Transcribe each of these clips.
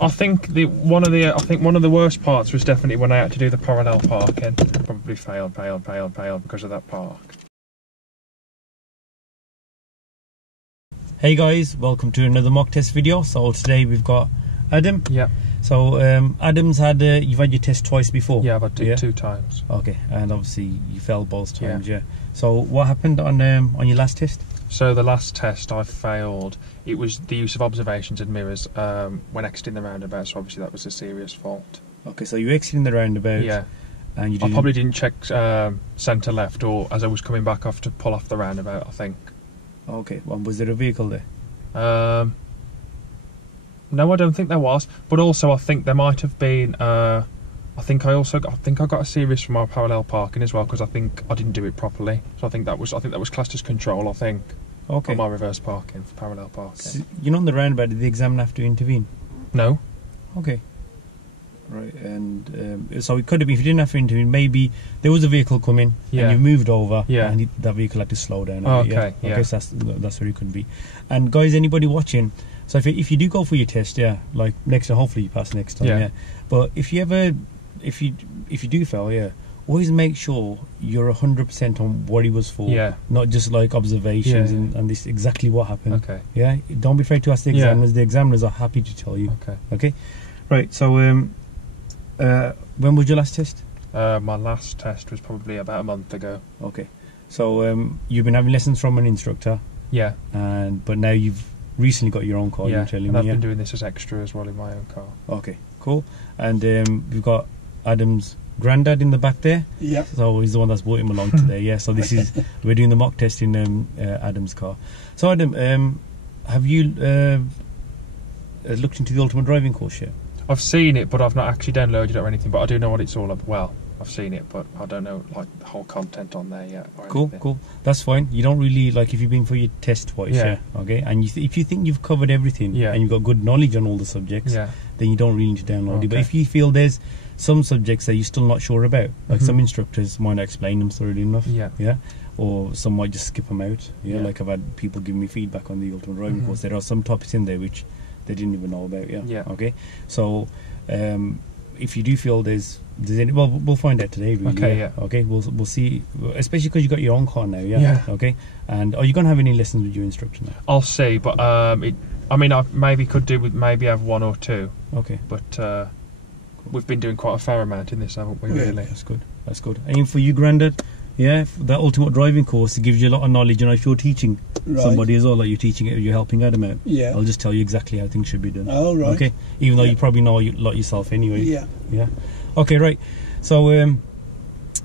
I think one of the worst parts was definitely when I had to do the parallel parking. Probably failed because of that park. Hey guys, welcome to another mock test video. So today we've got Adam. Yeah. So Adam's had you've had your test twice before. Yeah, I've had it 2 times. Okay, and obviously you failed both times. Yeah. So what happened on your last test? So the last test I failed. It was the use of observations and mirrors when exiting the roundabout. So obviously that was a serious fault. Okay, so you exiting the roundabout. Yeah. And you I probably didn't check centre left, or as I was coming back off to pull off the roundabout, I think. Okay, well, was there a vehicle there? No, I don't think there was. But also, I think there might have been. I think I got a serious for my parallel parking as well, because I think I didn't do it properly. So I think that was classed as control. I think. Okay. For my reverse parking, for parallel parking. So, you know, on the roundabout, did the examiner have to intervene? No. Okay. Right, and so it could have been, if you didn't have to intervene, maybe there was a vehicle coming and you moved over, and that vehicle had to slow down. Okay, I guess that's where it could be. And guys, anybody watching, so if you do go for your test, like next time, hopefully you pass next time, But if you do fail, always make sure you're 100% on what it was for, not just like observations and this exactly what happened. Okay. Yeah, don't be afraid to ask the examiners. The examiners are happy to tell you. Okay. Okay. Right. So when was your last test? My last test was probably about a month ago. Okay. So you've been having lessons from an instructor. Yeah. But now you've recently got your own car. Yeah. You're telling and me. I've been doing this as extra as well in my own car. Okay. Cool. And we've got Adam's granddad in the back there. Yeah. So he's the one that's brought him along today. Yeah. So this is we're doing the mock test in Adam's car. So Adam, have you looked into the Ultimate Driving course yet? I've seen it, but I've not actually downloaded it or anything. But I do know what it's all about. Well, I've seen it, but I don't know like the whole content on there yet. Or anything. Cool. That's fine. You don't really if you've been for your test twice, okay. And if you think you've covered everything, and you've got good knowledge on all the subjects, then you don't really need to download it. But if you feel there's some subjects that you're still not sure about, like some instructors might not explain them thoroughly enough, or some might just skip them out. Like I've had people give me feedback on the Ultimate Driving course. There are some topics in there which they didn't even know about. Okay. So if you do feel there's any, well, we'll find out today. Really, okay. We'll see. Especially because you got your own car now. Okay. And are you going to have any lessons with your instructor now? I'll see, but I maybe could do with maybe have 1 or 2. Okay. But we've been doing quite a fair amount in this, haven't we? Really. That's good. And for you, Grandad, that Ultimate Driving course, it gives you a lot of knowledge. You know, if you're teaching somebody as well, like you're teaching it, you're helping Adam out. I'll just tell you exactly how things should be done. Oh, right. Okay. Even though you probably know a lot yourself anyway. Yeah. Okay, right. So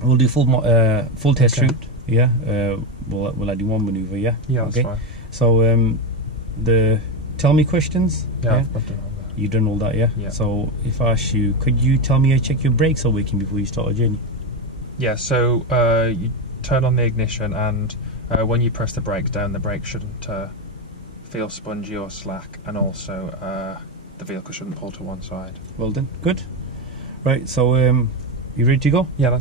we'll do full test route. We'll add in one maneuver. Yeah, okay. That's fine. So the tell me questions. I've done all that. You've done all that, yeah. So if I ask you, could you tell me how to check your brakes are working before you start a journey? Yeah. So you turn on the ignition, and when you press the brakes down, the brakes shouldn't feel spongy or slack, and also the vehicle shouldn't pull to one side. Well done. Good. Right. So you ready to go? Yeah.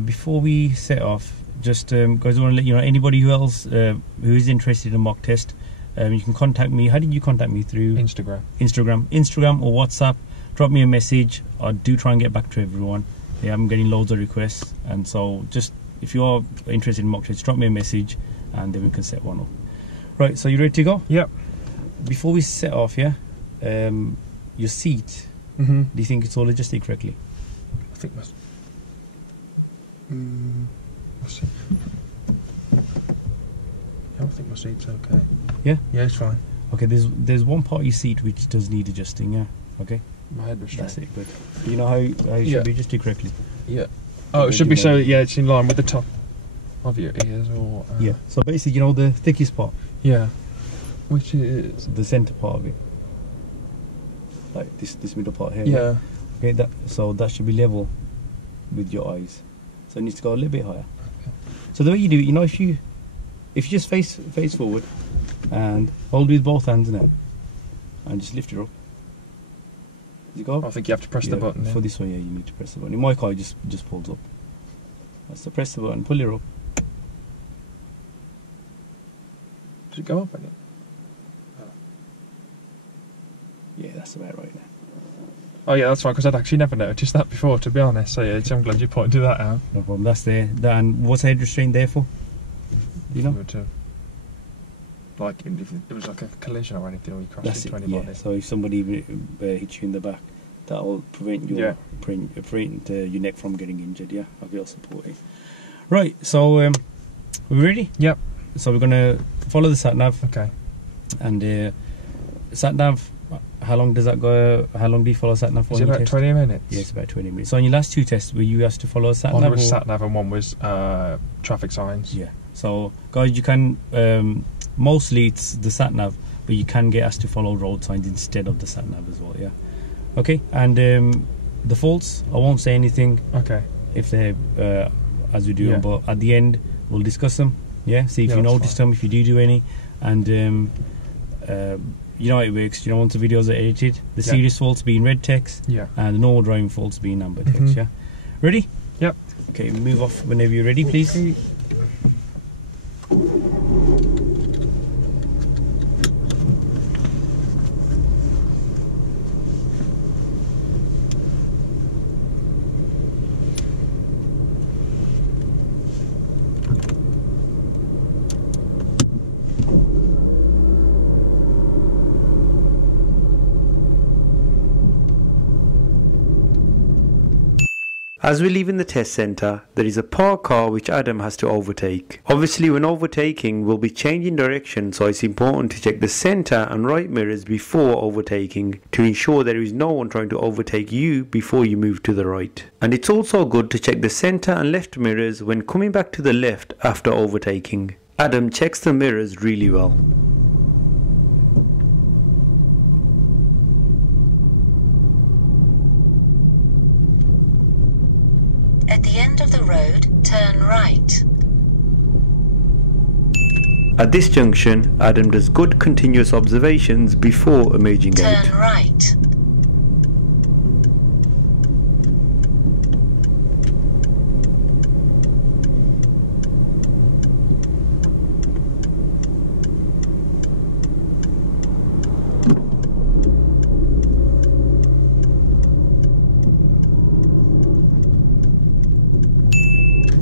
Before we set off, just guys, I want to let you know, anybody who is interested in a mock test, you can contact me. How did you contact me? Through Instagram or WhatsApp. Drop me a message. I do try and get back to everyone. I'm getting loads of requests, and so just if you are interested in mock tests, drop me a message and then we can set one up. Right, so you ready to go? Yep. Before we set off, your seat, do you think it's all adjusted correctly? I think that's... I think my seat's okay. Yeah, it's fine. Okay, there's one part of your seat which does need adjusting. Okay, my head was straight. That's it. Good. You know how it should be adjusted correctly? Yeah. Oh, it should be so. Yeah, it's in line with the top of your ears, or So basically, you know the thickest part. Yeah. Which is the centre part of it, like this middle part here. Yeah. Okay, that should be level with your eyes. So it needs to go a little bit higher. Okay. So the way you do it, you know, if you just face forward and hold with both hands now, and just lift it up. Does it go up? I think you have to press the button. For this one, you need to press the button. In my car, it just pulls up. So press the button, pull it up. Does it go up? Yeah, that's about right now. Oh yeah, that's right, because I'd actually never noticed that before, to be honest. So yeah, I'm glad you pointed that out. No problem, that's there. And what's the head restraint there for? Do you know? Like if it was like a collision or anything, or you crashed into anybody. Yeah, so if somebody hits you in the back, that'll prevent your prevent your neck from getting injured. Yeah, I'll support it. Right, so we ready? Yep. So we're gonna follow the sat nav. Okay. And sat nav, how long does that go? How long do you follow sat nav for? Is it about 20 minutes? Yeah, it's about 20 minutes. So on your last two tests, were you asked to follow sat nav? One was sat nav and one was traffic signs. Yeah. So guys, you can mostly it's the sat nav, but you can get asked to follow road signs instead of the sat nav as well. Yeah. Okay. And the faults, I won't say anything. Okay. If they're as we do, but at the end we'll discuss them. Yeah. See if you noticed them, if you do any, and you know how it works. You know, once the videos are edited, the serious faults being red text, and the normal driving faults being amber text. Yeah. Ready? Yep. Okay. Move off whenever you're ready, please. Okay. As we leave in the test centre, there is a parked car which Adam has to overtake. Obviously when overtaking we'll be changing direction, so it's important to check the centre and right mirrors before overtaking to ensure there is no one trying to overtake you before you move to the right. And it's also good to check the centre and left mirrors when coming back to the left after overtaking. Adam checks the mirrors really well. At the end of the road, turn right. At this junction, Adam does good continuous observations before emerging out. Turn right.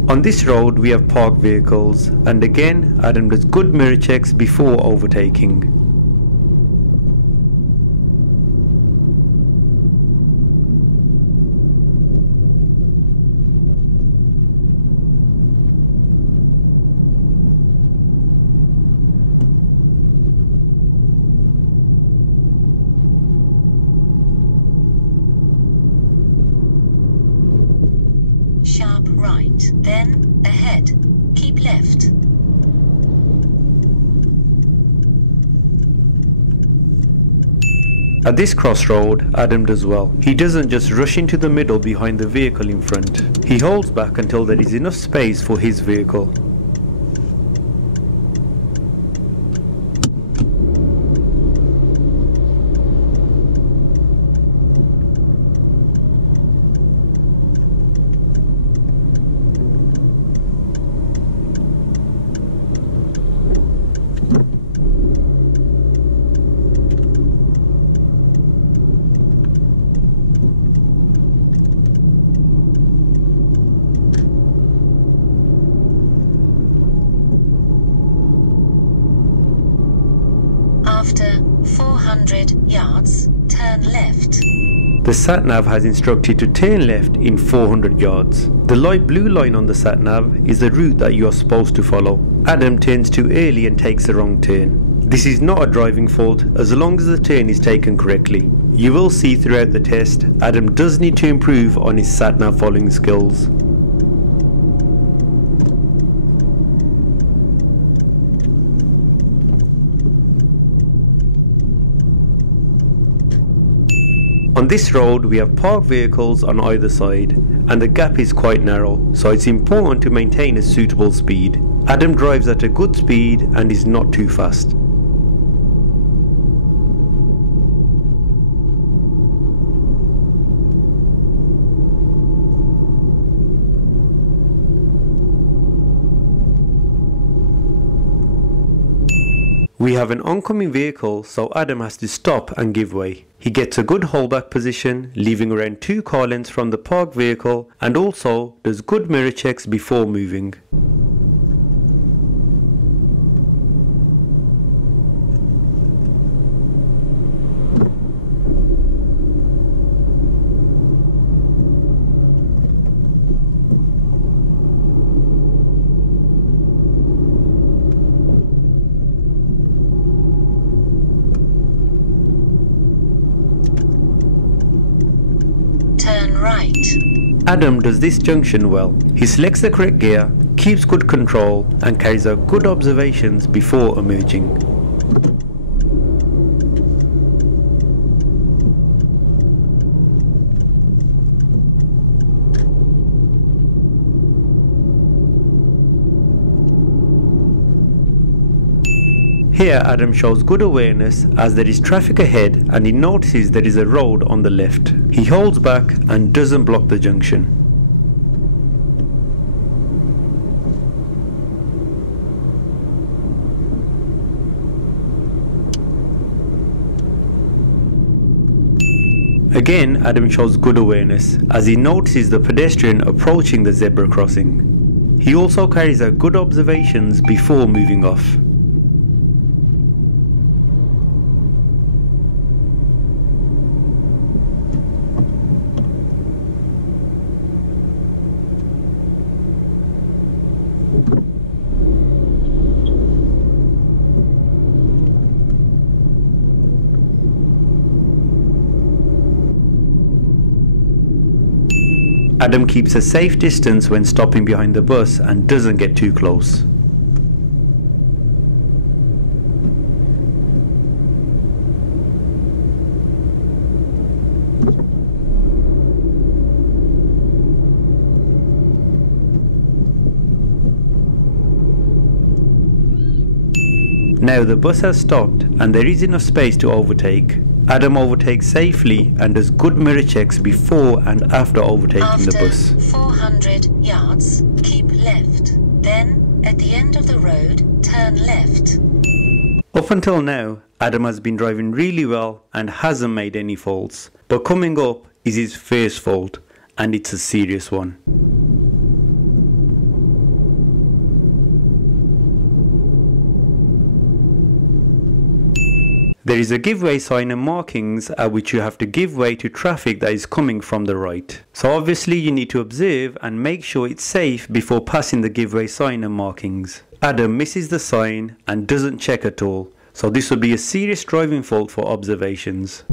On this road we have parked vehicles, and again Adam does good mirror checks before overtaking. Sharp right, then ahead. Keep left. At this crossroad, Adam does well. He doesn't just rush into the middle behind the vehicle in front. He holds back until there is enough space for his vehicle. After 400 yards, turn left. The sat-nav has instructed to turn left in 400 yards. The light blue line on the sat-nav is the route that you are supposed to follow. Adam turns too early and takes the wrong turn. This is not a driving fault as long as the turn is taken correctly. You will see throughout the test, Adam does need to improve on his sat-nav following skills. On this road we have parked vehicles on either side and the gap is quite narrow, so it's important to maintain a suitable speed. Adam drives at a good speed and is not too fast. We have an oncoming vehicle, so Adam has to stop and give way. He gets a good holdback position, leaving around 2 car lengths from the parked vehicle, and also does good mirror checks before moving. Turn right. Adam does this junction well. He selects the correct gear, keeps good control, and carries out good observations before emerging. Here Adam shows good awareness as there is traffic ahead and he notices there is a road on the left. He holds back and doesn't block the junction. Again, Adam shows good awareness as he notices the pedestrian approaching the zebra crossing. He also carries out good observations before moving off. Adam keeps a safe distance when stopping behind the bus and doesn't get too close. Now the bus has stopped and there is enough space to overtake. Adam overtakes safely and does good mirror checks before and after overtaking the bus. 400 yards, keep left. Then, at the end of the road, turn left. Up until now, Adam has been driving really well and hasn't made any faults. But coming up is his first fault, and it's a serious one. There is a give way sign and markings at which you have to give way to traffic that is coming from the right. So obviously you need to observe and make sure it's safe before passing the give way sign and markings. Adam misses the sign and doesn't check at all, so this would be a serious driving fault for observations.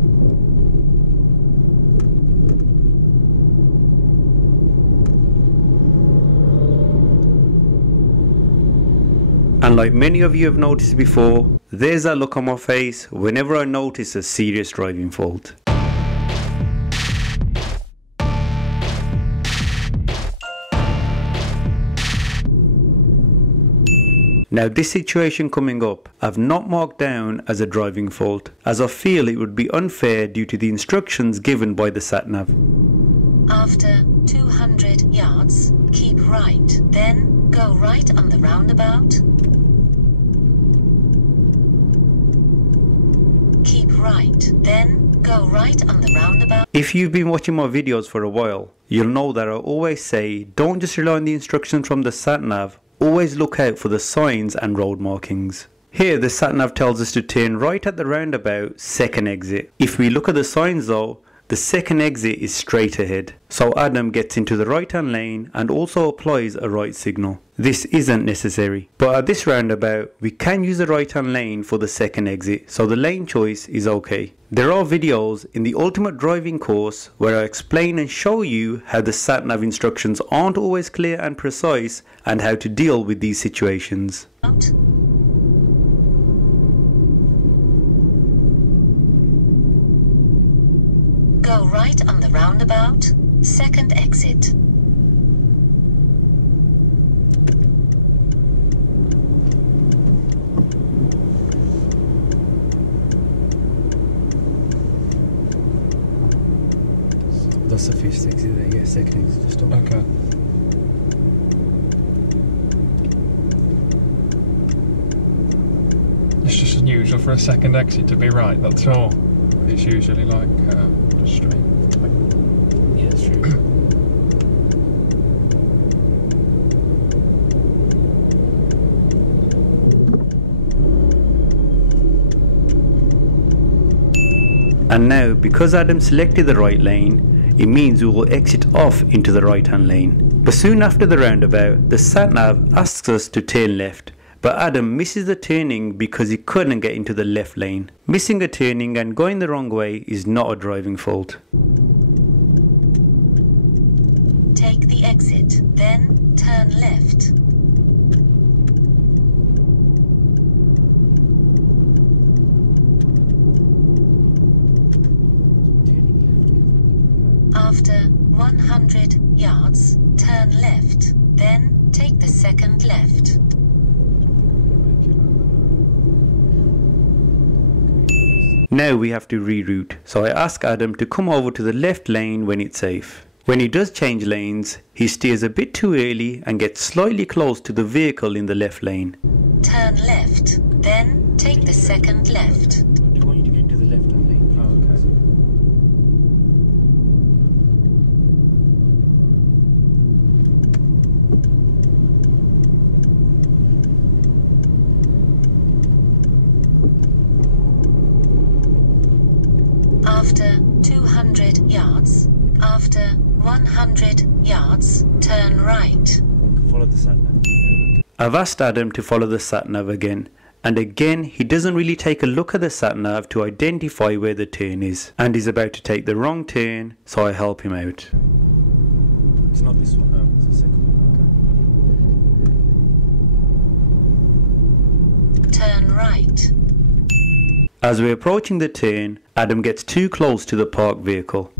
And like many of you have noticed before, there's that look on my face whenever I notice a serious driving fault. Now this situation coming up, I've not marked down as a driving fault, as I feel it would be unfair due to the instructions given by the sat-nav. After 200 yards, keep right. Then, go right on the roundabout. Keep right. Then, go right on the roundabout. If you've been watching my videos for a while, you'll know that I always say don't just rely on the instructions from the sat-nav, always look out for the signs and road markings. Here the sat-nav tells us to turn right at the roundabout, second exit. If we look at the signs though, the second exit is straight ahead. So Adam gets into the right hand lane and also applies a right signal. This isn't necessary, but at this roundabout we can use the right hand lane for the second exit, so the lane choice is okay. There are videos in the Ultimate Driving course where I explain and show you how the sat-nav instructions aren't always clear and precise and how to deal with these situations. Go right on the roundabout, second exit. That's the first exit there, yeah, second exit just up. Okay. It's just unusual for a second exit to be right, that's all. It's usually like just straight. Yeah, it's true. And now, because Adam selected the right lane, it means we will exit off into the right hand lane. But soon after the roundabout, the sat-nav asks us to turn left, but Adam misses the turning because he couldn't get into the left lane. Missing a turning and going the wrong way is not a driving fault. Take the exit, then turn left. After 100 yards, turn left, then take the second left. Now we have to reroute, so I ask Adam to come over to the left lane when it's safe. When he does change lanes, he steers a bit too early and gets slightly close to the vehicle in the left lane. Turn left, then take the second left. I want you to get to the left hand lane. Oh, okay. After 200 yards, after 100 yards, turn right. Follow the sat-nav. I've asked Adam to follow the sat-nav again, and again he doesn't really take a look at the sat-nav to identify where the turn is, and he's about to take the wrong turn, so I help him out. It's not this one, no, it's the second one. Turn right. As we're approaching the turn, Adam gets too close to the parked vehicle.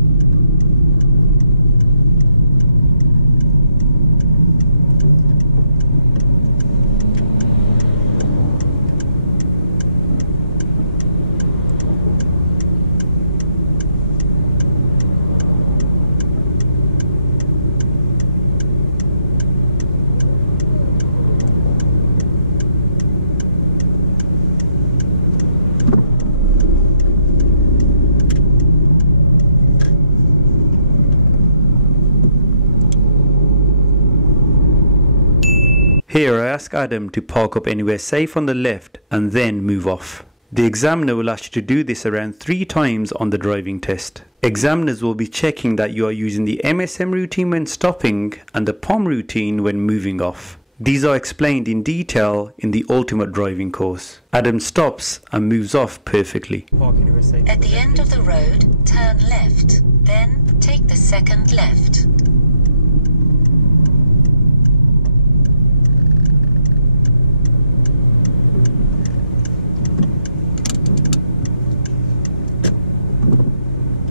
Here I ask Adam to park up anywhere safe on the left and then move off. The examiner will ask you to do this around 3 times on the driving test. Examiners will be checking that you are using the MSM routine when stopping and the POM routine when moving off. These are explained in detail in the Ultimate Driving course. Adam stops and moves off perfectly. Park anywhere safe. At the end of the road, turn left, then take the second left.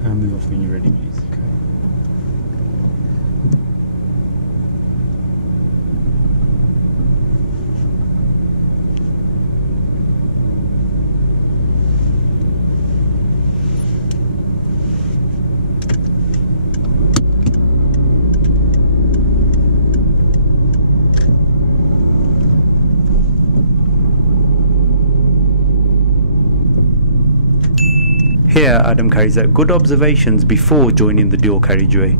Move off when you're ready, please. Okay. Here Adam carries out good observations before joining the dual carriageway.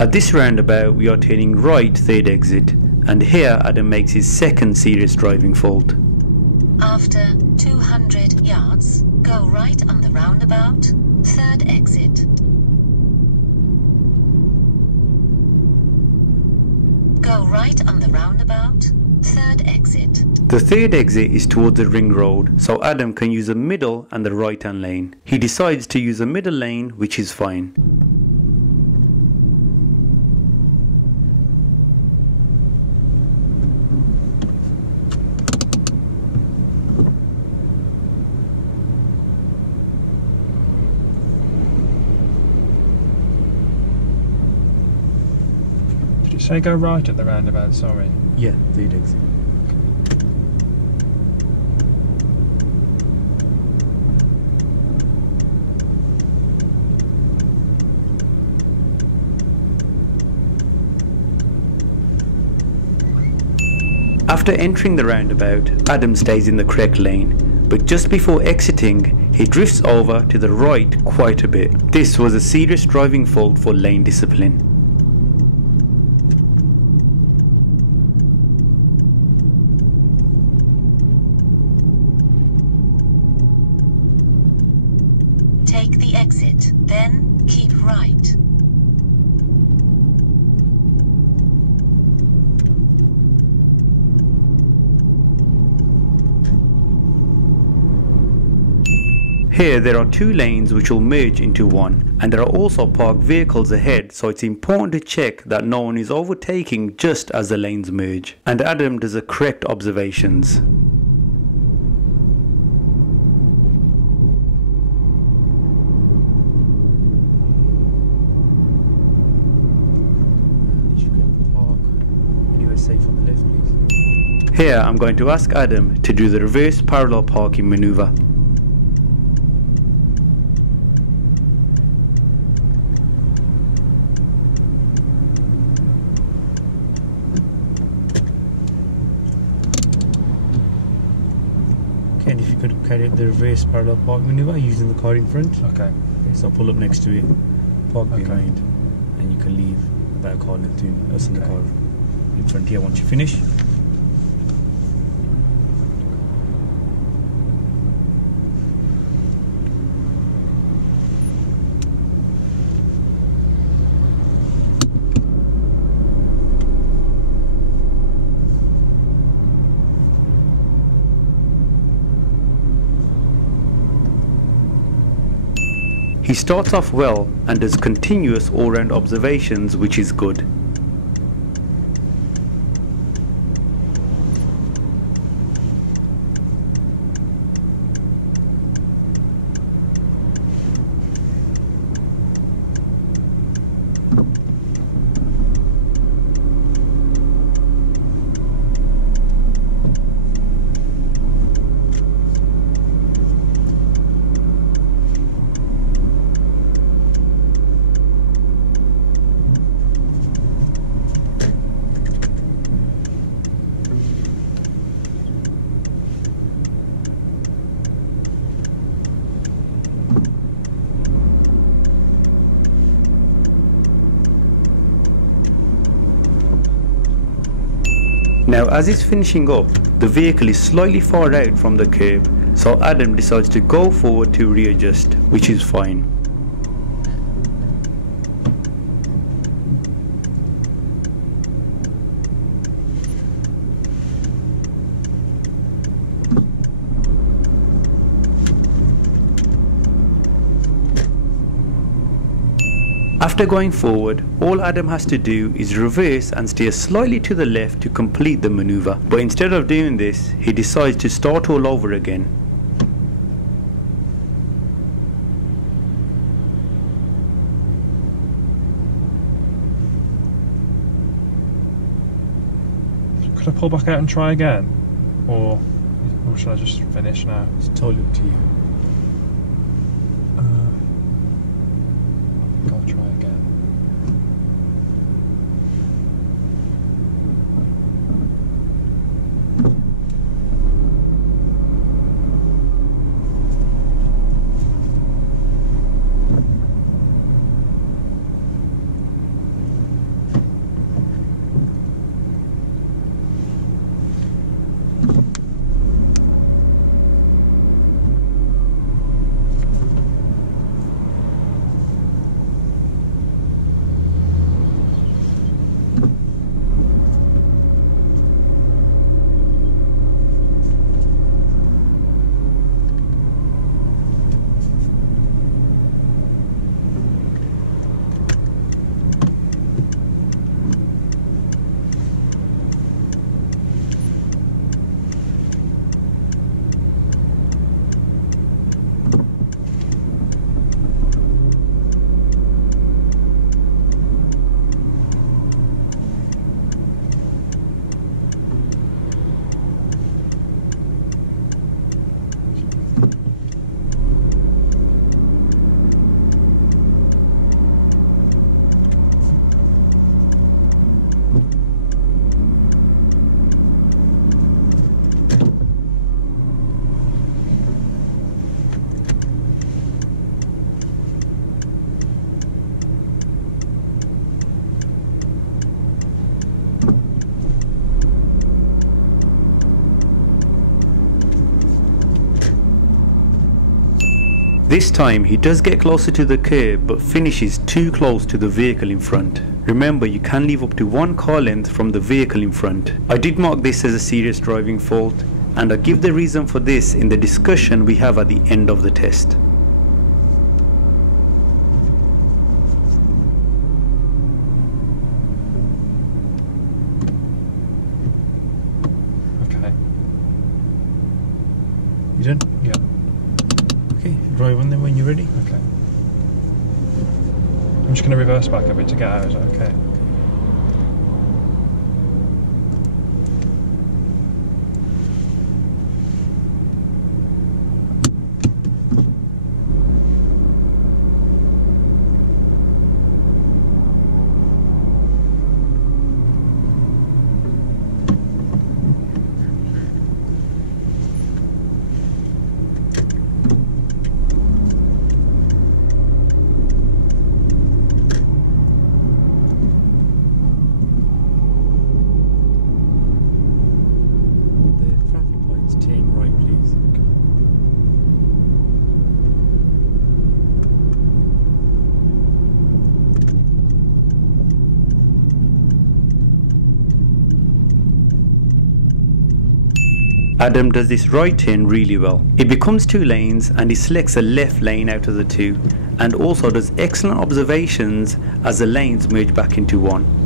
At this roundabout we are turning right third exit, and here Adam makes his second serious driving fault. After 200 yards, go right on the roundabout, third exit. Go right on the roundabout, third exit. The third exit is towards the ring road, so Adam can use the middle and the right hand lane. He decides to use the middle lane, which is fine. Did you say go right at the roundabout, sorry? Yeah, third exit. After entering the roundabout, Adam stays in the correct lane, but just before exiting, he drifts over to the right quite a bit. This was a serious driving fault for lane discipline. Take the exit, then keep right. Here there are two lanes which will merge into one, and there are also parked vehicles ahead, so it's important to check that no one is overtaking just as the lanes merge. And Adam does the correct observations. Here I'm going to ask Adam to do the reverse parallel parking maneuver. Okay, and if you could carry out the reverse parallel park maneuver using the car in front. Okay. So I'll pull up next to it, park behind, and you can leave about a car length between us and the car in front here once you finish. He starts off well and does continuous all-round observations, which is good. Now as he's finishing up, the vehicle is slightly far out from the curb, so Adam decides to go forward to readjust, which is fine. After going forward, all Adam has to do is reverse and steer slightly to the left to complete the maneuver. But instead of doing this, he decides to start all over again. Could I pull back out and try again? Or should I just finish now? It's totally up to you. I'll try again. This time he does get closer to the curb but finishes too close to the vehicle in front. Remember, you can leave up to 1 car length from the vehicle in front. I did mark this as a serious driving fault, and I give the reason for this in the discussion we have at the end of the test. Okay. You done? Yeah. Okay, drive on then when you're ready. Okay. I'm just going to reverse back a bit to get out, is that okay? Adam does this right turn really well. It becomes 2 lanes and he selects a left lane out of the 2, and also does excellent observations as the lanes merge back into 1.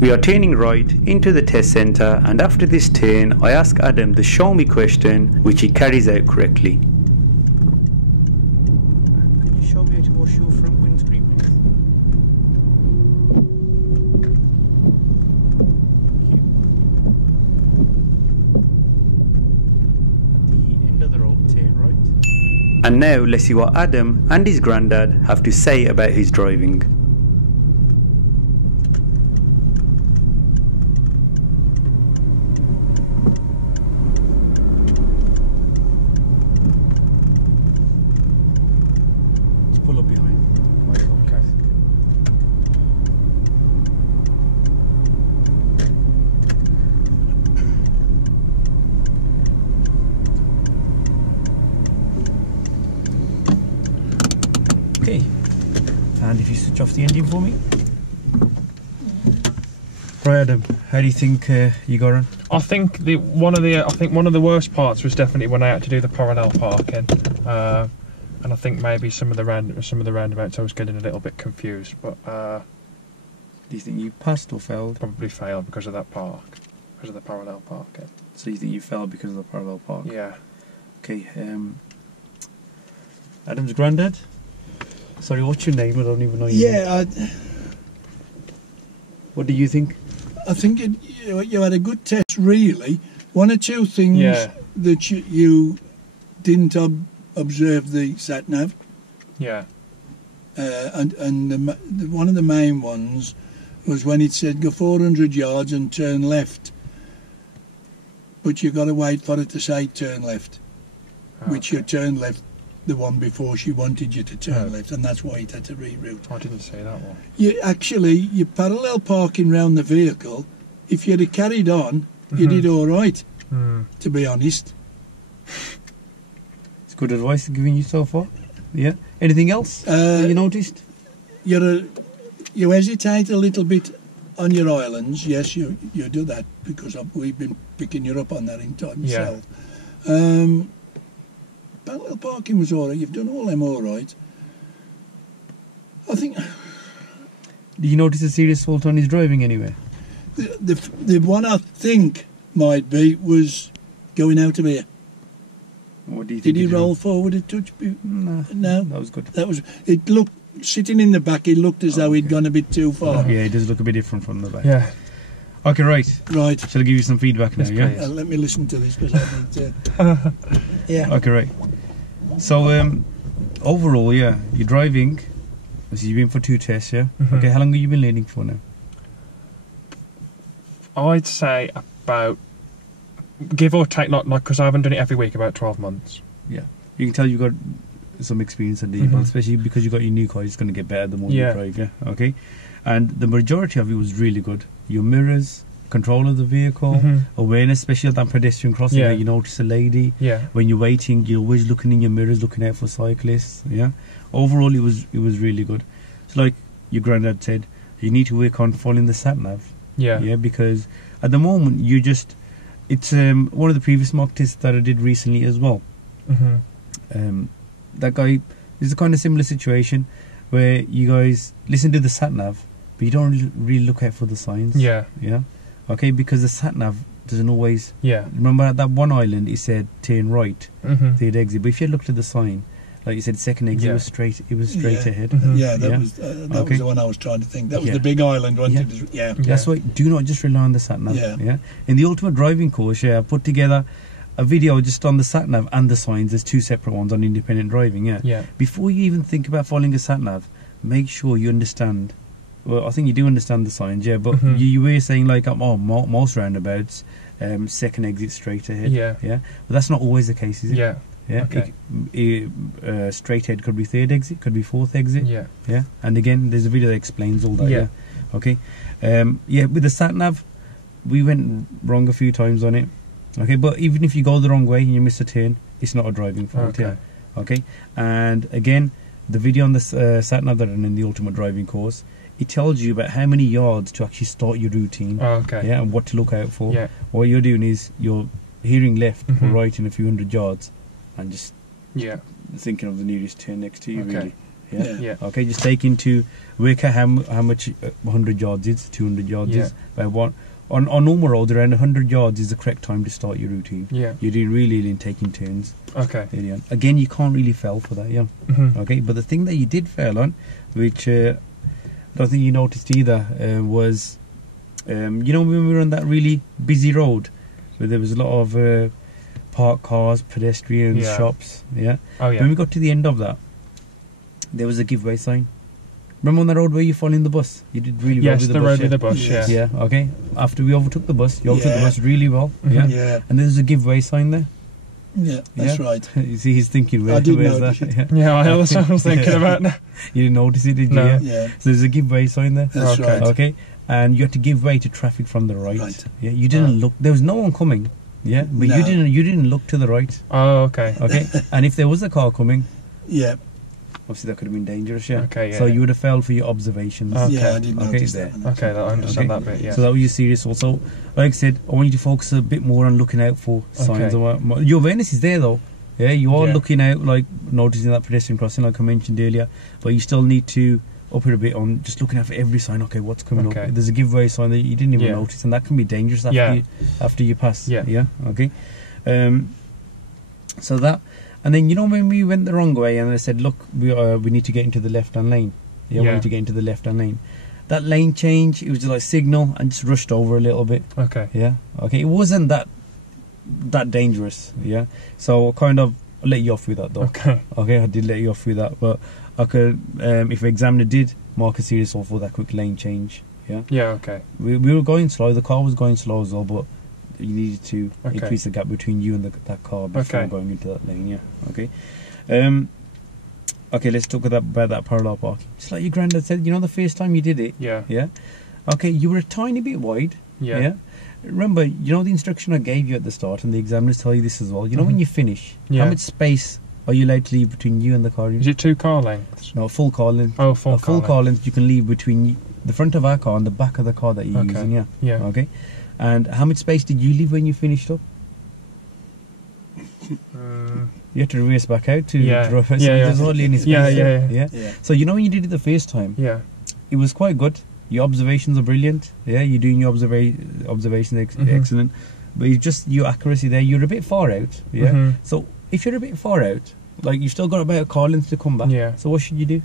We are turning right into the test centre, and after this turn I ask Adam the show me question, which he carries out correctly. Can you show me how to wash your front windscreen, please? Thank you. At the end of the road, turn right. And now let's see what Adam and his granddad have to say about his driving. Pull up behind. Right, okay. Okay. And if you switch off the engine for me. Right, Adam, how do you think you got on? I think one of the worst parts was definitely when I had to do the parallel parking. And I think maybe some of the roundabouts I was getting a little bit confused, but do you think you passed or failed? Probably failed because of that because of the parallel parking. So you think you failed because of the parallel park? Yeah. Okay. Adam's granddad. Sorry, what's your name? I don't even know your name. Yeah. What do you think? I think you had a good test, really. 1 or 2 things that you didn't observe the sat nav. Yeah. And one of the main ones was when it said go 400 yards and turn left, but you got to wait for it to say turn left, which you turned left the one before she wanted you to turn left, and that's why it had to reroute. I didn't say that one. You parallel parking round the vehicle. If you'd have carried on, you did all right, to be honest. It's good advice giving you so far. Yeah. Anything else that you noticed? You hesitate a little bit on your islands. Yes, you do that because we've been picking you up on that in time yourself. Parallel parking was all right. You've done all them all right. I think. Did you notice a serious fault on his driving anyway? The one I think might be was going out of here. What do you think? Did he roll forward a touch? No, that was good. It looked, sitting in the back, it looked as though he'd gone a bit too far. Yeah, it does look a bit different from the back. Yeah. Okay, right. Right. Shall I give you some feedback now? Yeah. Let me listen to this because I need to. Yeah. Okay, right. So overall, yeah, you're driving. So you've been for 2 tests, yeah. Okay, how long have you been learning for now? I'd say about, give or take, not because I haven't done it every week, about 12 months. Yeah, you can tell you've got some experience under your belt, especially because you got your new car. It's going to get better the more you drive. Yeah, okay. And the majority of it was really good. Your mirrors, control of the vehicle, awareness, especially at that pedestrian crossing where you notice a lady. Yeah. When you're waiting, you're always looking in your mirrors, looking out for cyclists. Yeah. Overall, it was really good. It's like your granddad said, you need to work on following the sat nav. Yeah. Yeah, because at the moment you just, it's one of the previous mock tests that I did recently as well. That guy is a kind of similar situation where you guys listen to the sat nav, but you don't really look out for the signs. Yeah. Yeah. Okay, because the sat nav doesn't always. Yeah. Remember at that one island, it said turn right, third exit. But if you looked at the sign, like you said, second exit was straight. It was straight ahead. Yeah, that was was the one I was trying to think. That was the big island, wasn't it? Yeah. That's why. Do not just rely on the sat nav. Yeah. In the ultimate driving course, I put together a video just on the sat nav and the signs. There's 2 separate ones on independent driving. Yeah. Before you even think about following a sat nav, make sure you understand. Well, I think you do understand the signs, but you were saying like, most roundabouts, second exit straight ahead. Yeah. But that's not always the case, is it? Yeah. Yeah. Okay. Straight ahead could be third exit, could be fourth exit. Yeah. Yeah. And again, there's a video that explains all that. Yeah. Okay. With the sat nav, we went wrong a few times on it. Okay, but even if you go the wrong way and you miss a turn, it's not a driving fault. Okay. Okay. And again, the video on the sat nav that I done in the ultimate driving course, it tells you about how many yards to actually start your routine. Okay. Yeah, and what to look out for. Yeah. What you're doing is you're hearing left or right in a few hundred yards, and just thinking of the nearest turn next to you. Okay. Really. Yeah. Okay. Just take into work out how much 100 yards is, 200 yards is. By one on normal roads, around 100 yards is the correct time to start your routine. Yeah. You're doing really in taking turns. Okay. Again, you can't really fail for that. Yeah. Okay. But the thing that you did fail on, which I don't think you noticed either, was when we were on that really busy road where there was a lot of parked cars, pedestrians, shops. Yeah. Oh yeah. When we got to the end of that, there was a giveaway sign. Remember on the road where you following the bus? You did really well with the bus. Yes, the road with the bus. Yeah. Yeah. Okay. After we overtook the bus, you overtook the bus really well. Yeah. And there's a giveaway sign there. Yeah, that's right. You see, he's thinking, where's that? Yeah, I was thinking about that. You didn't notice it, did you? No. Yeah. So there's a giveaway sign there. That's right. Okay. And you had to give way to traffic from the right. Yeah. You didn't look. There was no one coming. Yeah. But you didn't look to the right. Oh, okay. Okay. And if there was a car coming. Yeah. Obviously, that could have been dangerous, yeah. Okay, yeah. So you would have failed for your observations. Okay. Yeah, I didn't notice that. Okay, I understand that bit, yeah. So that was your serious also. Like I said, I want you to focus a bit more on looking out for signs. Your awareness is there, though. Yeah, you are looking out, like noticing that pedestrian crossing, like I mentioned earlier. But you still need to up it a bit on just looking out for every sign. Okay, what's coming up? There's a giveaway sign that you didn't even notice, and that can be dangerous after you pass. Yeah. Okay. So that. And then, when we went the wrong way and I said, look, we need to get into the left-hand lane. We need to get into the left-hand lane. That lane change, it was just like signal and just rushed over a little bit. Okay. Yeah. Okay. It wasn't that dangerous. Yeah. So I kind of let you off with that, though. Okay. Okay, I did let you off with that. But I could, if the examiner did mark a serious off for that quick lane change. Yeah. Yeah, okay. We were going slow. The car was going slow as well, but you needed to increase the gap between you and that car before going into that lane. Yeah. Okay. Okay. Let's talk about that parallel parking. Just like your granddad said, the first time you did it. Yeah. Yeah. Okay. You were a tiny bit wide. Yeah. Remember, the instruction I gave you at the start, and the examiners tell you this as well. When you finish, how much space are you allowed to leave between you and the car? Is it 2 car lengths? No, full car length. Oh, full car length you can leave between the front of our car and the back of the car that you're using. Yeah. Yeah. Okay. And how much space did you leave when you finished up? You had to reverse back out to drop it. So there's hardly any space. Yeah. So when you did it the first time, it was quite good. Your observations are brilliant. Yeah, you're doing your observations excellent. But it's just your accuracy there. You're a bit far out. Yeah. So if you're a bit far out, like you've still got about a car length to come back. Yeah. So what should you do?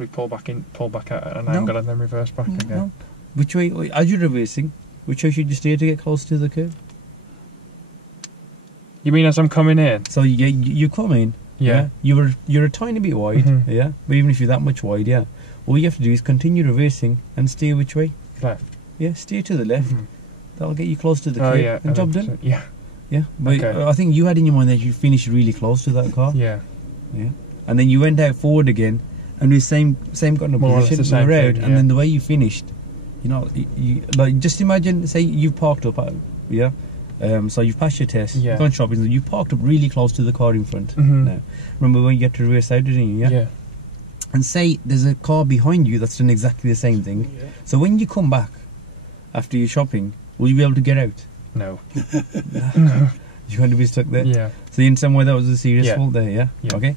We pull back out at an angle and then reverse back again. Which way, as you're reversing, which way should you steer to get close to the curb? You mean as I'm coming in? So you come in. Yeah. You're a tiny bit wide. Yeah. But even if you're that much wide, yeah, all you have to do is continue reversing and steer which way? Left. Yeah, steer to the left. That'll get you close to the curb. And job done. Yeah. Yeah. But I think you had in your mind that you finished really close to that car. Yeah. Yeah. And then you went out forward again, and the same kind of position, and then the way you finished, you like just imagine, say you parked up, so you've passed your test, you've gone shopping, you parked up really close to the car in front. Now, remember when you get to reverse out, didn't you? Yeah. And say there's a car behind you that's done exactly the same thing. Yeah. So when you come back after your shopping, will you be able to get out? No. No. You're going to be stuck there. Yeah. So in some way that was a serious fault there. Yeah. Okay.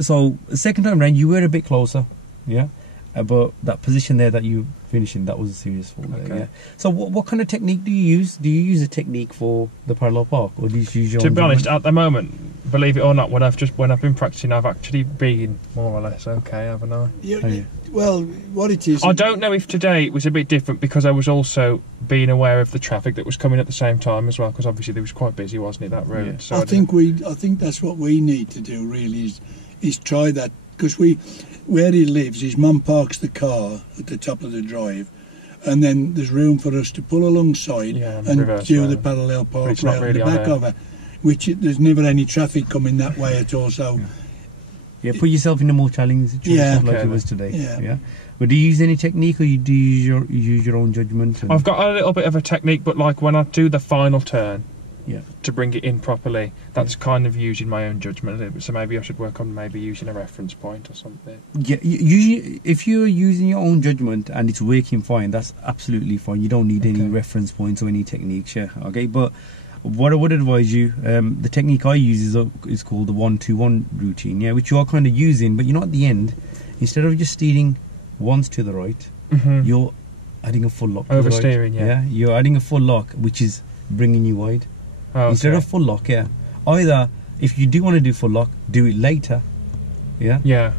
So the second time round you were a bit closer. Yeah. But that position there that you finished in, that was a serious fault there. Yeah. So what kind of technique do you use? Do you use a technique for the parallel park, or do you use your own? To be honest, at the moment, believe it or not, when I've been practicing, I've actually been more or less okay, haven't I? Yeah. Well, what it is, I don't know if today it was a bit different because I was also being aware of the traffic that was coming at the same time as well, because obviously it was quite busy, wasn't it, that road? Yeah. So I think that's what we need to do really is try that, because where he lives, his mum parks the car at the top of the drive, and then there's room for us to pull alongside and do the parallel park round really the back of her, which there's never any traffic coming that way at all. So. Yeah, put yourself in a more challenging situation like it was today. Yeah. But do you use any technique, or do you use your own judgment? I've got a little bit of a technique, but like when I do the final turn, to bring it in properly, that's kind of using my own judgment a little bit. So maybe I should work on using a reference point or something. Yeah, usually if you're using your own judgment and it's working fine, that's absolutely fine. You don't need any reference points or any techniques. Yeah. Okay, but what I would advise you, the technique I use is called the 1-2-1 routine, which you are kind of using, but at the end, instead of just steering once to the right, you're adding a full lock to oversteering, the right. You're adding a full lock, which is bringing you wide. Instead of full lock, either if you do want to do full lock, do it later,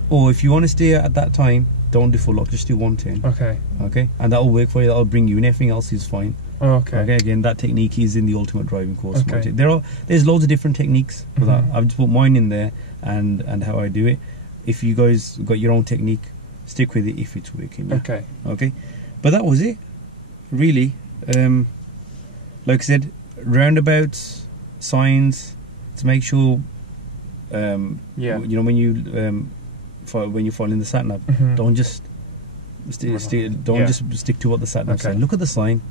or if you want to steer at that time, don't do full lock, just do one turn. Okay, and that'll work for you, that'll bring you, and everything else is fine. Okay, again, that technique is in the Ultimate Driving Course. There's loads of different techniques for that. I've just put mine in there and how I do it. If you guys got your own technique, stick with it if it's working. Okay, but that was it, really. Like I said, roundabouts, signs, to make sure. When you're following the sat nav, don't just just stick to what the sat nav said. Look at the sign.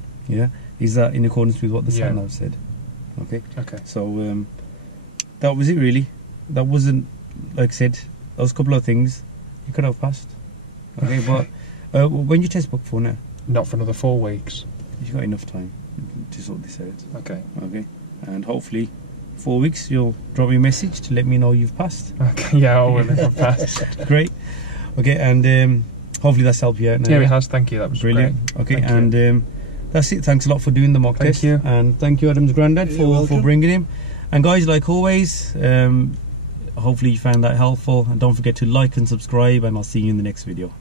Is that in accordance with what the sat nav said? Okay. So that was it really. That wasn't, like I said, those couple of things you could have passed. Okay, but when you test book for now? Not for another 4 weeks. You've got enough time to sort this out. Okay. And hopefully 4 weeks you'll drop me a message to let me know you've passed. Okay, I will if I've passed. Great. Okay, and hopefully that's helped you out now. Yeah, it has. Thank you. That was brilliant. Great. Okay, and that's it. Thanks a lot for doing the mock test. Thank you. And thank you, Adam's granddad, for bringing him. And guys, like always, hopefully you found that helpful. And don't forget to like and subscribe, and I'll see you in the next video.